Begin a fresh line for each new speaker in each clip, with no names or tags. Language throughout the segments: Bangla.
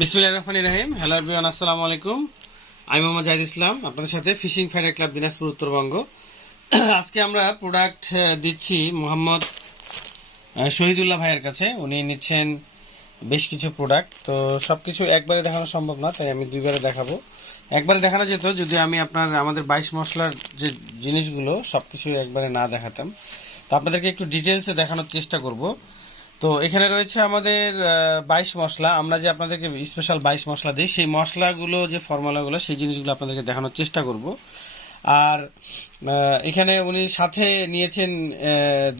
বিসমিল্লাহ রহমান রাহিম। হ্যালো এভরিওয়ান, আসসালামু আলাইকুম। আমি মোহাম্মদ জাহিদ ইসলাম, আপনাদের সাথে fishing fire club Dinajpur, Uttarbanga. আজকে আমরা প্রোডাক্ট দিচ্ছি মোহাম্মদ শহীদুল্লাহ ভাইয়ের কাছে। উনি নিচ্ছেন বেশ কিছু প্রোডাক্ট তো সবকিছু একবারে দেখানো সম্ভব না, তাই আমি দুইবারে দেখাবো। একবারে দেখানো যেত যদি আমি আপনার, আমাদের বাইশ মশলার যে জিনিসগুলো, সবকিছু একবারে না দেখাতাম। তো আপনাদেরকে একটু ডিটেলসে দেখানোর চেষ্টা করব। তো এখানে রয়েছে আমাদের বাইশ মশলা। আমরা যে আপনাদেরকে স্পেশাল বাইশ মশলা দিই, সেই মশলাগুলো যে ফর্মুলাগুলো সেই জিনিসগুলো আপনাদেরকে দেখানোর চেষ্টা করব। আর এখানে উনি সাথে নিয়েছেন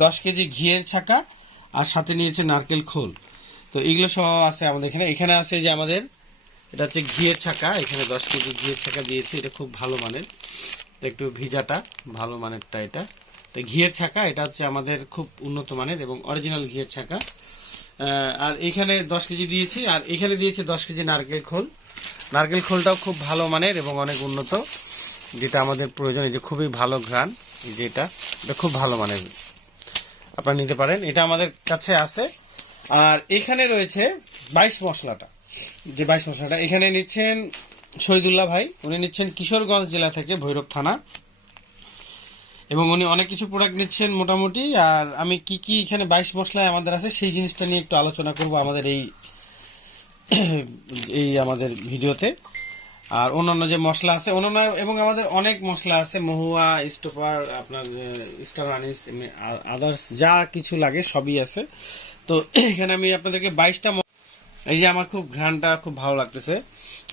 দশ কেজি ঘিয়ের ছাকা আর সাথে নিয়েছেন নারকেল খোল। তো এগুলো সহ আছে আমাদের এখানে। এখানে আছে যে আমাদের, এটা হচ্ছে ঘিয়ের ছাকা। এখানে দশ কেজি ঘিয়ের ছাকা দিয়েছি। এটা খুব ভালো মানের। একটু ভিজাটা, ভালো মানেরটা এটা। তো ঘিয়ের ছাকা, এটা হচ্ছে আমাদের খুব উন্নত মানের এবং অরিজিনাল ঘিয়ের ছাকা। আর এখানে দশ কেজি দিয়েছি, আর এখানে দিয়েছি দশ কেজি নারকেল খোল। নারকেল খোলটাও খুব ভালো মানের এবং অনেক উন্নত, যেটা আমাদের প্রয়োজন। এই যে খুবই ভালো ঘ্রাণ, এই যে এটা এটা খুব ভালো মানের। আপনারা নিতে পারেন, এটা আমাদের কাছে আছে। আর এখানে রয়েছে বাইশ মশলাটা। যে বাইশ মশলাটা এখানে নিচ্ছেন শহীদুল্লাহ ভাই, উনি নিচ্ছেন কিশোরগঞ্জ জেলা থেকে ভৈরব থানা। এবং উনি অনেক কিছু প্রোডাক্ট নিচ্ছেন মোটামুটি, আর আমি কি কি এখানে বাইশ মশলায় আমাদের আছে সেই জিনিসটা নিয়ে একটু আলোচনা করব আমাদের এই এই আমাদের ভিডিওতে। আর অন্যান্য যে মশলা আছে, অন্যান্য এবং আমাদের অনেক মশলা আছে, মহুয়া স্টোপার আপনার স্টার আনিস আদার্স, যা কিছু লাগে সবই আছে। তো এখানে আমি আপনাদেরকে বাইশটা এই যে আমার খুব ঘ্রাণটা খুব ভালো লাগতেছে।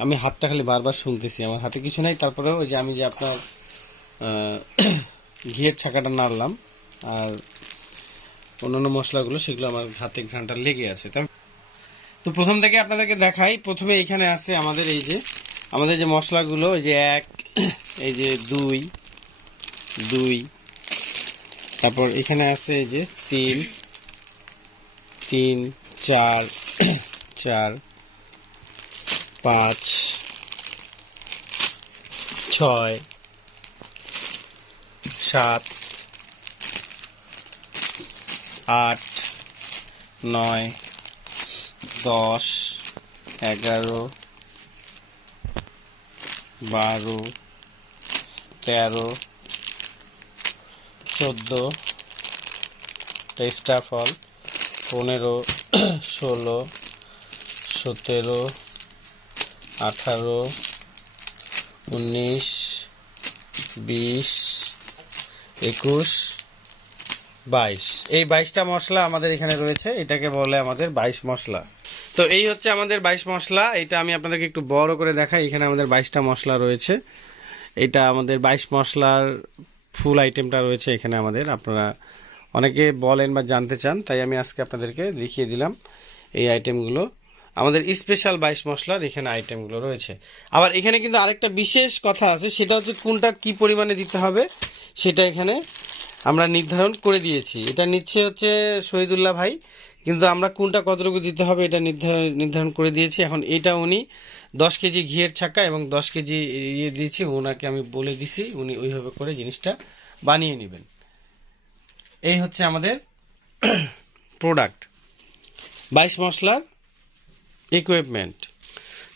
আমি হাতটা খালি বারবার শুনতেছি, আমার হাতে কিছু নাই, তারপরেও ওই যে আমি যে আপনার ঘিয়ের ছাকাটা নাড়লাম, আর অন্যান্য মশলাগুলো সেগুলো আমার হাতে ঘ্রাণটা লেগে আছে। তাই তো প্রথম থেকে আপনাদেরকে দেখাই, প্রথমে এখানে আছে আমাদের এই যে, আমাদের যে মশলাগুলো এই যে এক, এই যে দুই দুই, তারপর এখানে আছে এই যে তিন তিন, চার চার, পাঁচ, ছয় সাত, আট, নয়, দশ, এগারো, বারো, তেরো, চোদ্দ স্টাফল পনেরো, ষোলো, সতেরো, আঠারো, উনিশ, বিশ একুশ, বাইশ। এই বাইশটা মশলা আমাদের এখানে রয়েছে, এটাকে বলে আমাদের বাইশ মশলা। তো এই হচ্ছে আমাদের বাইশ মশলা, এটা আমি আপনাদেরকে একটু বড় করে দেখাই, এখানে আমাদের বাইশটা মশলা রয়েছে। এটা আমাদের বাইশ মশলার ফুল আইটেমটা রয়েছে এখানে আমাদের, আপনারা অনেকে বলেন বা জানতে চান, তাই আমি আজকে আপনাদেরকে দেখিয়ে দিলাম এই আইটেমগুলো। আমাদের স্পেশাল বাইশ মশলার এখানে আইটেমগুলো রয়েছে। আবার এখানে কিন্তু আরেকটা বিশেষ কথা আছে, সেটা হচ্ছে কোনটা কি পরিমাণে দিতে হবে সেটা এখানে আমরা নির্ধারণ করে দিয়েছি। এটা নিচ্ছে হচ্ছে শহীদুল্লাহ ভাই, কিন্তু আমরা কোনটা কতটুকু দিতে হবে এটা নির্ধারণ নির্ধারণ করে দিয়েছি। এখন এটা উনি দশ কেজি ঘিয়ের ছাক্কা এবং দশ কেজি ইয়ে দিয়েছি, ওনাকে আমি বলে দিছি, উনি ওইভাবে করে জিনিসটা বানিয়ে নেবেন। এই হচ্ছে আমাদের প্রোডাক্ট বাইশ মশলার ইকুইপমেন্ট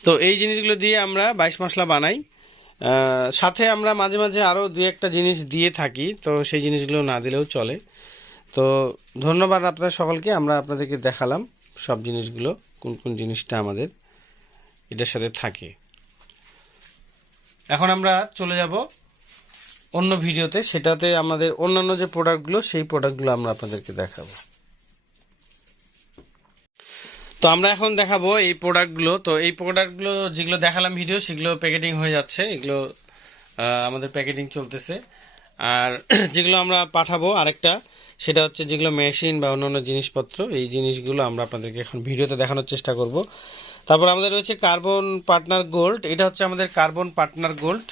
তো এই জিনিসগুলো দিয়ে আমরা বাইশ মশলা বানাই। সাথে আমরা মাঝে মাঝে আরও দুই একটা জিনিস দিয়ে থাকি, তো সেই জিনিসগুলো না দিলেও চলে। তো ধন্যবাদ আপনার সকলকে, আমরা আপনাদেরকে দেখালাম সব জিনিসগুলো, কোন কোন জিনিসটা আমাদের এটার সাথে থাকে। এখন আমরা চলে যাব অন্য ভিডিওতে, সেটাতে আমাদের অন্যান্য যে প্রোডাক্টগুলো সেই প্রোডাক্টগুলো আমরা আপনাদেরকে দেখাবো। তো আমরা এখন দেখাবো এই প্রোডাক্টগুলো তো এই প্রোডাক্টগুলো যেগুলো দেখালাম ভিডিও সেগুলো প্যাকেটিং হয়ে যাচ্ছে। এগুলো আমাদের প্যাকেটিং চলতেছে। আর যেগুলো আমরা পাঠাবো আরেকটা, সেটা হচ্ছে যেগুলো মেশিন বা অন্যান্য জিনিসপত্র, এই জিনিসগুলো আমরা আপনাদেরকে এখন ভিডিওতে দেখানোর চেষ্টা করব। তারপর আমাদের রয়েছে কার্বন পার্টনার গোল্ড এটা হচ্ছে আমাদের কার্বন পার্টনার গোল্ড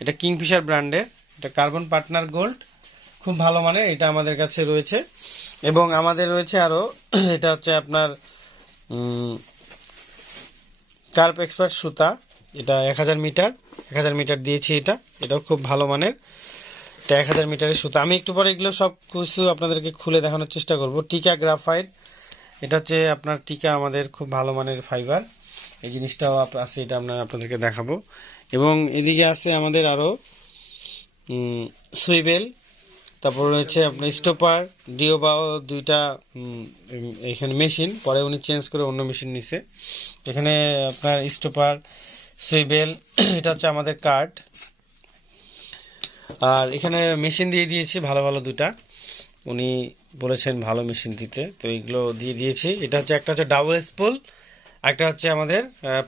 এটা কিংফিশার ব্র্যান্ডের এটা কার্বন পার্টনার গোল্ড খুব ভালো মানের। এটা আমাদের কাছে রয়েছে। এবং আমাদের রয়েছে আরও এটা হচ্ছে আপনার কার্প এক্সপার্ট সুতা, এটা এক হাজার মিটার, এক হাজার মিটার দিয়েছি এটা, এটাও খুব ভালো মানের। এটা এক হাজার মিটারের সুতা। আমি একটু পরে এগুলো সব কিছু আপনাদেরকে খুলে দেখানোর চেষ্টা করব। টিকা গ্রাফাইট, এটা হচ্ছে আপনার টিকা আমাদের খুব ভালো মানের ফাইবার। এই জিনিসটাও আছে, এটা আমরা আপনাদেরকে দেখাবো। এবং এদিকে আছে আমাদের আরও সুইবেল। তারপর রয়েছে আপনার স্টোপার ডিও বা দুইটা এখানে মেশিন পরে উনি চেঞ্জ করে অন্য মেশিন নিছে। এখানে আপনার স্টোপার সুইবেল এটা হচ্ছে আমাদের কার্ড আর এখানে মেশিন দিয়ে দিয়েছি, ভালো ভালো দুটা উনি বলেছেন ভালো মেশিন দিতে, তো এইগুলো দিয়ে দিয়েছি। এটা হচ্ছে, একটা হচ্ছে ডাবল স্পুল একটা হচ্ছে আমাদের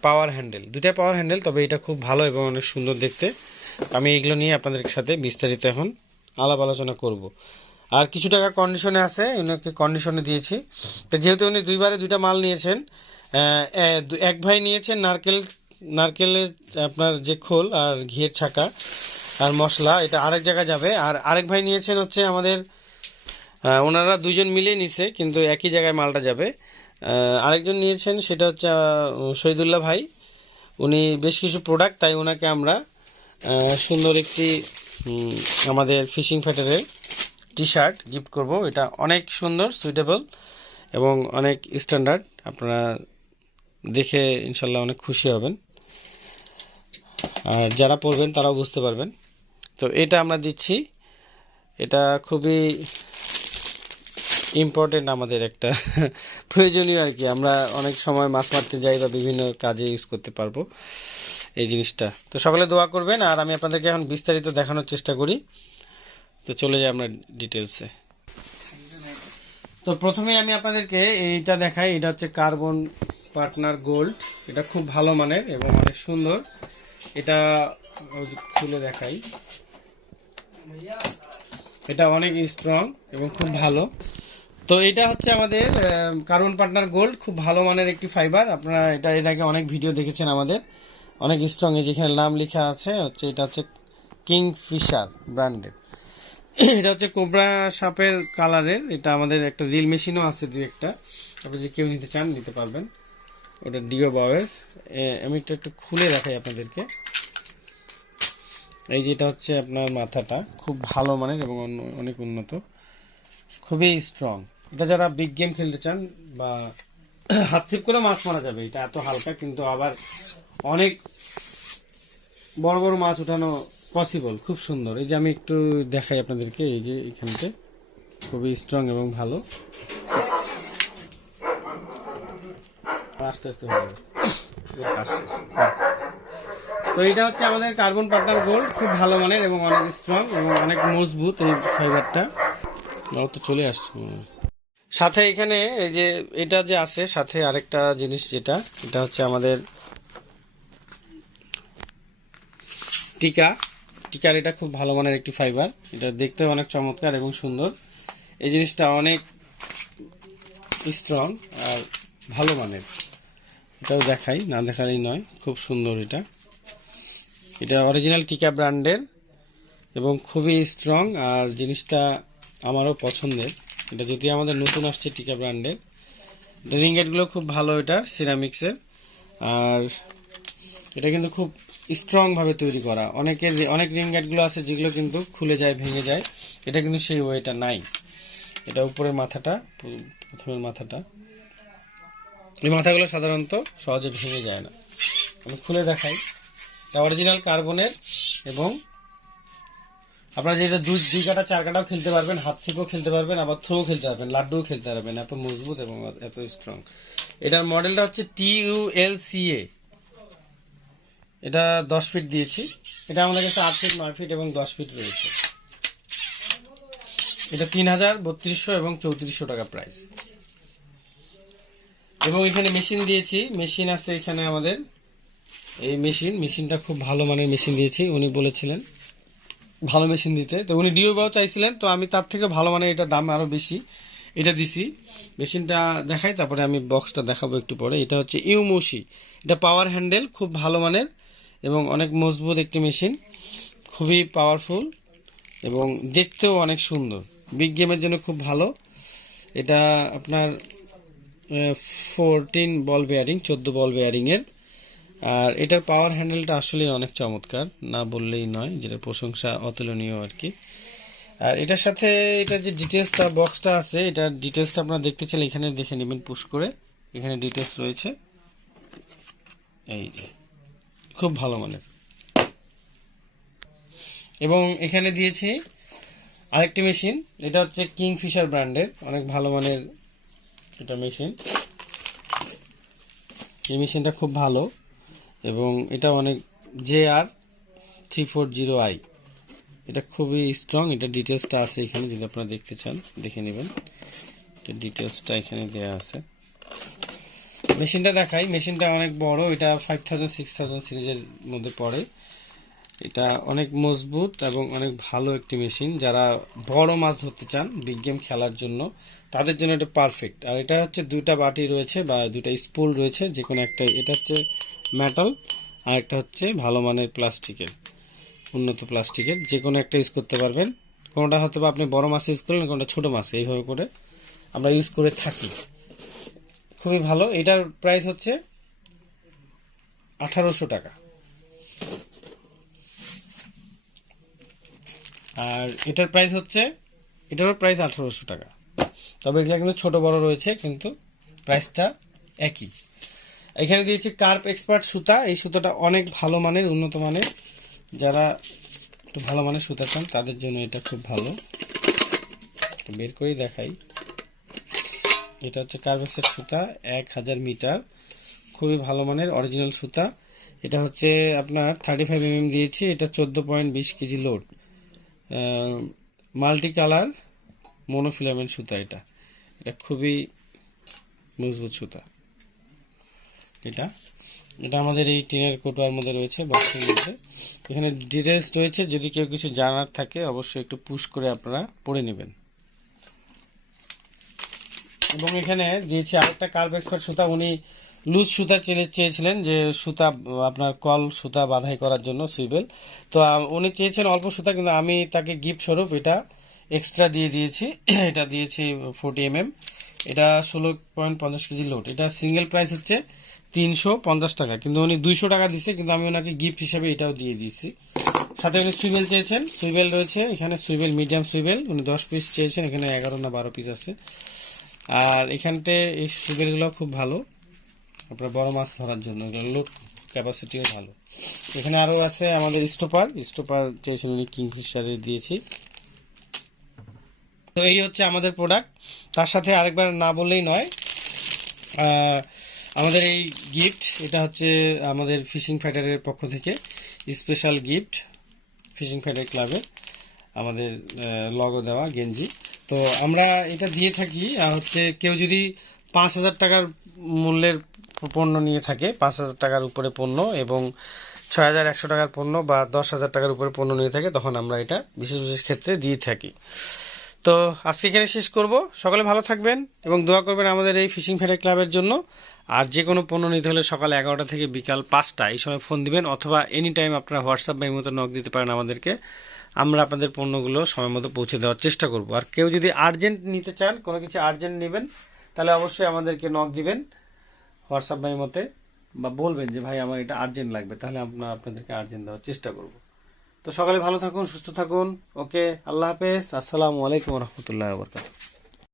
পাওয়ার হ্যান্ডেল দুটা পাওয়ার হ্যান্ডেল তবে এটা খুব ভালো এবং অনেক সুন্দর দেখতে। আমি এগুলো নিয়ে আপনাদের সাথে বিস্তারিত এখন আলাপ আলোচনা করব। আর কিছু টাকা কন্ডিশনে আছে, উনাকে কন্ডিশনে দিয়েছি। তো যেহেতু উনি দুইবারে দুইটা মাল নিয়েছেন এক ভাই নিয়েছেন নারকেল নারকেলের আপনার যে খোল আর ঘিয়ের ছাকা আর মশলা, এটা আরেক জায়গায় যাবে। আর আরেক ভাই নিয়েছেন হচ্ছে আমাদের ওনারা দুইজন মিলে নিছে, কিন্তু একই জায়গায় মালটা যাবে। আরেকজন নিয়েছেন, সেটা হচ্ছে শহীদুল্লাহ ভাই। উনি বেশ কিছু প্রোডাক্ট তাই ওনাকে আমরা সুন্দর একটি আমাদের ফিশিং ফ্যাটারের টি শার্ট গিফট করব। এটা অনেক সুন্দর সুইটেবল এবং অনেক স্ট্যান্ডার্ড আপনারা দেখে ইনশাল্লাহ অনেক খুশি হবেন। আর যারা পড়বেন তারাও বুঝতে পারবেন। তো এটা আমরা দিচ্ছি। এটা খুবই ইম্পর্টেন্ট আমাদের একটা প্রয়োজনীয় আর কি। আমরা অনেক সময় মাছ মারতে যাই বা বিভিন্ন কাজে ইউজ করতে পারব। এই জিনিসটা। তো সকলে দোয়া করবেন, আর আমি আপনাদেরকে এখন বিস্তারিত দেখানোর চেষ্টা করি। তো চলে যাই আমরা ডিটেলসে তো প্রথমে আমি আপনাদেরকে এইটা দেখাই, এটা হচ্ছে কার্বন পার্টনার গোল্ড। এটা খুব ভালো মানের এবং অনেক সুন্দর। এটা খুলে দেখাই। এটা অনেক স্ট্রং এবং খুব ভালো। তো এটা হচ্ছে আমাদের কার্বন পার্টনার গোল্ড। খুব ভালো মানের একটি ফাইবার আপনারা এটা এটাকে অনেক ভিডিও দেখেছেন আমাদের। অনেক স্ট্রং এই যেখানে নাম লেখা আছে, হচ্ছে এটা হচ্ছে কিং ফিশার ব্র্যান্ডের এটা হচ্ছে কোবরা সাপের কালারের এটা আমাদের একটা রিল মেশিনও আছে দু একটা। আপনি যে কেউ নিতে চান, নিতে পারবেন। ওটা ডিও বাওয়ের আমি এটা একটু খুলে দেখাই আপনাদেরকে। এই যেটা হচ্ছে আপনার মাথাটা, খুব ভালো মানের এবং অনেক উন্নত। খুবই স্ট্রং এটা যারা বিগ গেম খেলতে চান বা হাত ছিপ করে মাছ মারা যাবে, এটা এত হালকা, কিন্তু আবার অনেক বড় বড় মাছ উঠানো পসিবল খুব সুন্দর। এই যে আমি একটু দেখাই আপনাদেরকে, এই যে এখানতে। খুবই স্ট্রং এবং ভালো। আস্তে আস্তে হয়ে। তো এটা হচ্ছে আমাদের কার্বন পার্টনার গোল্ড খুব ভালো মানের এবং অনেক স্ট্রং এবং অনেক মজবুত এই ফাইবারটা তো চলে আসছে। সাথে এখানে এই যে, এটা যে আছে, সাথে আরেকটা জিনিস যেটা, এটা হচ্ছে আমাদের টিকা। টিকার এটা খুব ভালো মানের একটি ফাইবার এটা দেখতে অনেক চমৎকার এবং সুন্দর। এই জিনিসটা অনেক স্ট্রং আর ভালো মানের। এটাও দেখাই, না দেখালেই নয়, খুব সুন্দর এটা। এটা অরিজিনাল টিকা ব্র্যান্ডের এবং খুবই স্ট্রং আর জিনিসটা আমারও পছন্দের। এটা যদি আমাদের নতুন আসছে টিকা ব্র্যান্ডের। রিঙ্গেটগুলো খুব ভালো এটা সিরামিক্সের আর এটা কিন্তু খুব স্ট্রং ভাবে তৈরি করা। অনেকের অনেক রিং রিঙ্গেটগুলো আছে যেগুলো কিন্তু খুলে যায়, ভেঙে যায়। এটা কিন্তু সেই ওয়েটা নাই। এটা উপরের মাথাটা প্রথমের মাথাটা। এই মাথাগুলো সাধারণত সহজে ভেঙে যায় না। আমি খুলে দেখাই। এটা অরিজিনাল কার্বনের এবং আপনারা যেটা দুই দুই কাটা, চার কাটাও খেলতে পারবেন, হাত ছিপও খেলতে পারবেন, আবার থ্রোও খেলতে পারবেন, লাড্ডুও খেলতে পারবেন, এত মজবুত এবং এত স্ট্রং এটার মডেলটা হচ্ছে টি ইউ এল সি এ এটা দশ ফিট দিয়েছি। এটা আমাদের কাছে আট ফিট নয় ফিট এবং দশ ফিট রয়েছে। এটা তিন হাজার বত্রিশশো এবং চৌত্রিশশো টাকা প্রাইস এবং এখানে মেশিন দিয়েছি। মেশিন আছে এখানে আমাদের। এই মেশিন মেশিনটা খুব ভালো মানের মেশিন দিয়েছি, উনি বলেছিলেন। ভালো মেশিন দিতে। তো উনি ডিও বাও চাইছিলেন, তো আমি তার থেকে ভালো মানের এটা দাম আরও বেশি এটা দিছি। মেশিনটা দেখাই, তারপরে আমি বক্সটা দেখাবো একটু পরে। এটা হচ্ছে ইউমোশি। এটা পাওয়ার হ্যান্ডেল খুব ভালো মানের। এবং অনেক মজবুত একটি মেশিন, খুবই পাওয়ারফুল এবং দেখতেও অনেক সুন্দর। বিগ গেমের জন্য খুব ভালো। এটা আপনার ফোরটিন বল বেয়ারিং চোদ্দ বল বেয়ারিংয়ের আর এটার পাওয়ার হ্যান্ডেলটা আসলে অনেক চমৎকার, না বললেই নয়, যেটা প্রশংসা অতুলনীয় আর কি। আর এটার সাথে এটা যে ডিটেলসটা বক্সটা আছে, এটার ডিটেলসটা আপনারা দেখতে চাইলে এখানে দেখে নেবেন পুশ করে। এখানে ডিটেলস রয়েছে। এই যে। খুব ভালো মানের। এবং এখানে দিয়েছি আরেকটি মেশিন, এটা হচ্ছে কিংফিশার ব্র্যান্ডের, অনেক ভালো মানের এটা মেশিন। এই মেশিনটা খুব ভালো এবং এটা অনেক J R three four zero I. এটা খুবই স্ট্রং এটা ডিটেলসটা আছে এখানে, যদি আপনারা দেখতে চান, দেখে নেবেন। এটা ডিটেলসটা এখানে দেওয়া আছে। মেশিনটা দেখাই। মেশিনটা অনেক বড়, এটা ফাইভ থাউজেন্ড সিক্স থাউজেন্ড সিরিজের মধ্যে পড়ে। এটা অনেক মজবুত এবং অনেক ভালো একটি মেশিন। যারা বড় মাছ ধরতে চান বিগ গেম খেলার জন্য, তাদের জন্য এটা পারফেক্ট আর এটা হচ্ছে দুইটা বাটি রয়েছে বা দুইটা স্পুল রয়েছে যে কোনো একটা। এটা হচ্ছে মেটাল আর একটা হচ্ছে ভালো মানের প্লাস্টিকের উন্নত প্লাস্টিকের যে কোনো একটা ইউজ করতে পারবেন। কোনোটা হয়তো আপনি বড় মাছ ইউজ করলেন, কোনোটা ছোট মাছ, এইভাবে করে আমরা ইউজ করে থাকি। খুবই ভালো। এটার প্রাইস হচ্ছে আঠারোশো টাকা। আর এটার প্রাইস হচ্ছে, এটারও প্রাইস আঠারোশো টাকা। তবে এগুলো কিন্তু ছোট বড় রয়েছে, কিন্তু প্রাইসটা একই। এখানে দিয়েছি কার্প এক্সপার্ট সুতা। এই সুতাটা অনেক ভালো মানের, উন্নত মানের। যারা একটু ভালো মানের সুতা চান, তাদের জন্য এটা খুব ভালো। বের করেই দেখাই। এটা হচ্ছে কার্বেক্সের সুতা, এক হাজার মিটার। খুবই ভালো মানের অরিজিনাল সুতা। এটা হচ্ছে আপনার থার্টি ফাইভ এমএম দিয়েছি, এটা চোদ্দ পয়েন্ট বিশ KG load multi colour monofilament সুতা এটা। এটা খুবই মজবুত সুতা। এটা এটা আমাদের এই টিনের কোটোয়ার মধ্যে রয়েছে বক্সের মধ্যে। এখানে ডিটেলস রয়েছে, যদি কেউ কিছু জানার থাকে, অবশ্যই একটু পুশ করে আপনারা পড়ে নেবেন। এবং এখানে দিয়েছি আরেকটা কার্ভ এক্সপার্ট সুতা, উনি লুজ সুতা চেয়ে চেয়েছিলেন যে সুতা, আপনার কল সুতা বাধাই করার জন্য সুইবেল। তো উনি চেয়েছেন অল্প সুতা, কিন্তু আমি তাকে গিফট স্বরূপ এটা এক্সট্রা দিয়ে দিয়েছি। এটা দিয়েছি ফোর্টি এম এম এটা ষোলো পয়েন্ট পঞ্চাশ কেজি লোড এটা সিঙ্গেল প্রাইস হচ্ছে তিনশো পঞ্চাশ টাকা। কিন্তু উনি দুইশো টাকা দিছে, কিন্তু আমি ওনাকে গিফট হিসেবে এটাও দিয়ে দিয়েছি। সাথে উনি সুইবেল চেয়েছেন। সুইবেল রয়েছে, এখানে সুইবেল মিডিয়াম সুইবেল। উনি দশ পিস চেয়েছেন, এখানে এগারো না বারো পিস আছে। আর এখানতে এই সুইবেলগুলো খুব ভালো। আপনার বড় মাছ ধরার জন্য, এগুলো লোড ক্যাপাসিটিও ভালো। এখানে আরও আছে আমাদের স্টোপার স্টোপার চেয়েছেন উনি কিংফিশারের দিয়েছি। তো এই হচ্ছে আমাদের প্রোডাক্ট তার সাথে আরেকবার না বললেই নয় আমাদের এই গিফট এটা হচ্ছে আমাদের ফিশিং ফাইটারের পক্ষ থেকে স্পেশাল গিফট ফিশিং ফাইটার ক্লাবের আমাদের লগো দেওয়া গেঞ্জি। তো আমরা এটা দিয়ে থাকি হচ্ছে কেউ যদি পাঁচ হাজার টাকার মূল্যের পণ্য নিয়ে থাকে, পাঁচ হাজার টাকার উপরে পণ্য এবং ছয় হাজার একশো টাকার পণ্য বা দশ হাজার টাকার উপরে পণ্য নিয়ে থাকে, তখন আমরা এটা বিশেষ বিশেষ ক্ষেত্রে দিয়ে থাকি। তো আজকে এখানে শেষ করব। সকালে ভালো থাকবেন এবং দোয়া করবেন আমাদের এই ফিশিং ফেয়ার ক্লাবের জন্য। আর যে কোনো পণ্য নিতে হলে সকাল এগারোটা থেকে বিকাল পাঁচটা এই সময় ফোন দিবেন, অথবা এনি টাইম আপনারা হোয়াটসঅ্যাপ বা মতো নক দিতে পারেন আমাদেরকে। আমরা আপনাদের পণ্যগুলো সময় মতো পৌঁছে দেওয়ার চেষ্টা করব। আর কেউ যদি আর্জেন্ট নিতে চান, কোনো কিছু আর্জেন্ট নেবেন, তাহলে অবশ্যই আমাদেরকে নক দিবেন হোয়াটসঅ্যাপ ভাই মতে বা বলবেন যে, ভাই, আমার এটা আর্জেন্ট লাগবে। তাহলে আমরা আপনাদেরকে আর্জেন্ট দেওয়ার চেষ্টা করব। তো সকালে ভালো থাকুন, সুস্থ থাকুন। ওকে আল্লাহ হাফেজ। আসসালামু আলাইকুম রহমতুল্লাহ বরকাত